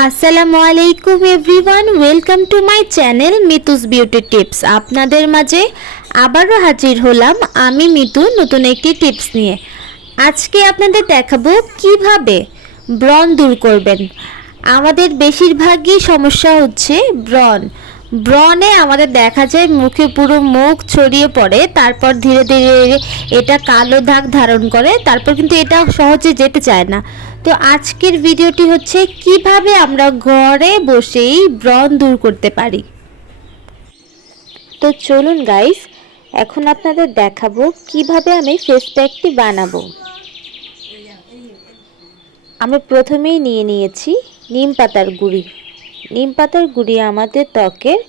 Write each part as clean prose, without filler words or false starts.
আসসালামু আলাইকুম everyone, welcome to my channel Mitu's beauty tips. আপনাদের মাঝে আবারও হাজির হলাম আমি মিতু নতুন একটি টিপস নিয়ে। আজকে আপনাদের দেখাবো কিভাবে ব্রণ দূর করবেন। আমাদের বেশিরভাগই সমস্যা হচ্ছে ব্রণে আমাদের দেখা যায় মুখে পুরো মুখ ছড়িয়ে পড়ে, তারপর ধীরে ধীরে এটা কালো দাগ ধারণ করে, তারপর কিন্তু এটা সহজে যেতে চায় না। তো আজকের ভিডিওটি হচ্ছে কিভাবে আমরা ঘরে বসেই ব্রণ দূর করতে পারি। তো চলুন গাইস, এখন আপনাদের দেখাবো কিভাবে আমি ফেস প্যাকটি বানাবো। আমি প্রথমেই নিয়ে নিয়েছি নিম পাতার গুঁড়ি। নিম পাতার গুঁড়ি আমাদের ত্বকের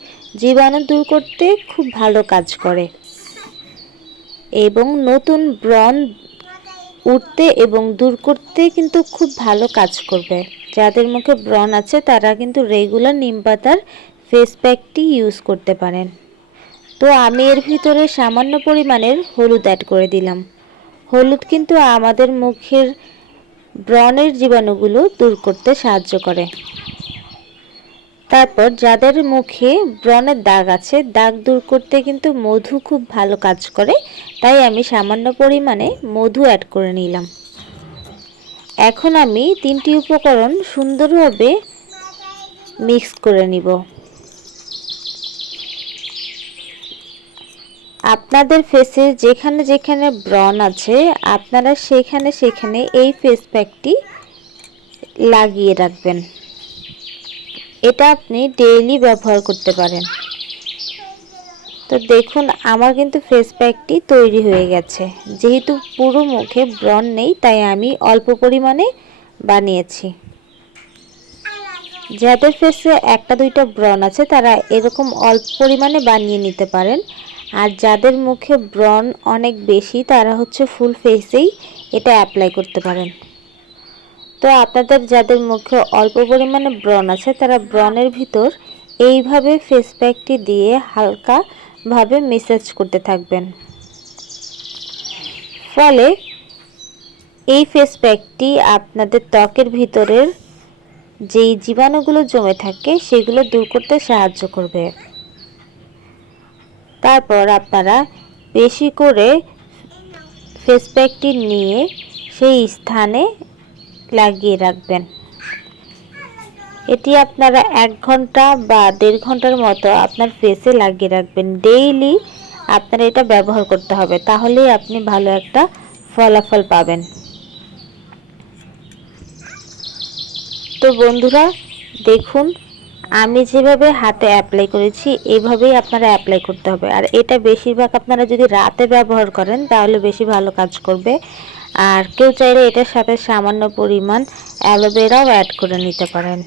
জীবাণু দূর করতে খুব ভালো কাজ করে এবং নতুন ব্রণ উঠতে এবং দূর করতে কিন্তু খুব ভালো কাজ করবে। যাদের মুখে ব্রণ আছে তারা কিন্তু রেগুলার নিম পাতার ফেস প্যাকটি ইউজ করতে পারেন। তো আমি এর ভিতরে সামান্য পরিমাণের হলুদ অ্যাড করে দিলাম। হলুদ কিন্তু আমাদের মুখের ব্রণের জীবাণুগুলো দূর করতে সাহায্য করে। তারপর যাদের মুখে ব্রণের দাগ আছে, দাগ দূর করতে কিন্তু মধু খুব ভালো কাজ করে, তাই আমি সামান্য পরিমাণে মধু অ্যাড করে নিলাম। এখন আমি তিনটি উপকরণ সুন্দরভাবে মিক্স করে নিব। আপনাদের ফেসে যেখানে যেখানে ব্রণ আছে আপনারা সেখানে এই ফেস প্যাকটি লাগিয়ে রাখবেন। এটা আপনি ডেইলি ব্যবহার করতে পারেন। তো দেখুন, আমার কিন্তু ফেস প্যাকটি তৈরি হয়ে গেছে। যেহেতু পুরো মুখে ব্রণ নেই তাই আমি অল্প পরিমাণে বানিয়েছি। যাদের ফেসে একটা দুইটা ব্রণ আছে তারা এরকম অল্প পরিমাণে বানিয়ে নিতে পারেন, আর যাদের মুখে ব্রণ অনেক বেশি তারা হচ্ছে ফুল ফেসেই এটা অ্যাপ্লাই করতে পারেন। তো আপনাদের যাদের মুখে অল্প পরিমাণে ব্রণ আছে তারা ব্রণের ভিতর এইভাবে ফেস প্যাকটি দিয়ে হালকাভাবে ম্যাসাজ করতে থাকবেন। ফলে এই ফেস প্যাকটি আপনাদের ত্বকের ভিতরের যেই জীবাণুগুলো জমে থাকে সেগুলো দূর করতে সাহায্য করবে। তারপর আপনারা বেশি করে ফেস প্যাকটি নিয়ে সেই স্থানে লাগিয়ে রাখবেন। এটি আপনারা 1 ঘন্টা বা 1.5 ঘন্টার মতো আপনার ফেসে লাগিয়ে রাখবেন। ডেইলি আপনারা এটা ব্যবহার করতে হবে, তাহলেই আপনি ভালো একটা ফলাফল পাবেন। তো বন্ধুরা দেখুন, আমি যেভাবে হাতে অ্যাপ্লাই করেছি এইভাবেই আপনারা অ্যাপ্লাই করতে হবে। আর এটা বেশিরভাগ আপনারা যদি রাতে ব্যবহার করেন তাহলে বেশি ভালো কাজ করবে। আর কেউ চাইলে এটার সাথে সামান্য পরিমাণ অ্যালোভেরাও অ্যাড করে নিতে পারেন।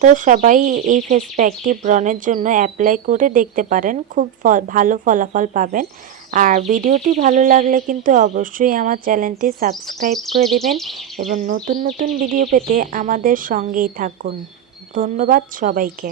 তো সবাই এই ফেস প্যাকটি ব্রণের জন্য অ্যাপ্লাই করে দেখতে পারেন, খুব ভালো ফলাফল পাবেন। আর ভিডিওটি ভালো লাগলে কিন্তু অবশ্যই আমার চ্যানেলটি সাবস্ক্রাইব করে দিবেন এবং নতুন নতুন ভিডিও পেতে আমাদের সঙ্গেই থাকুন। ধন্যবাদ সবাইকে।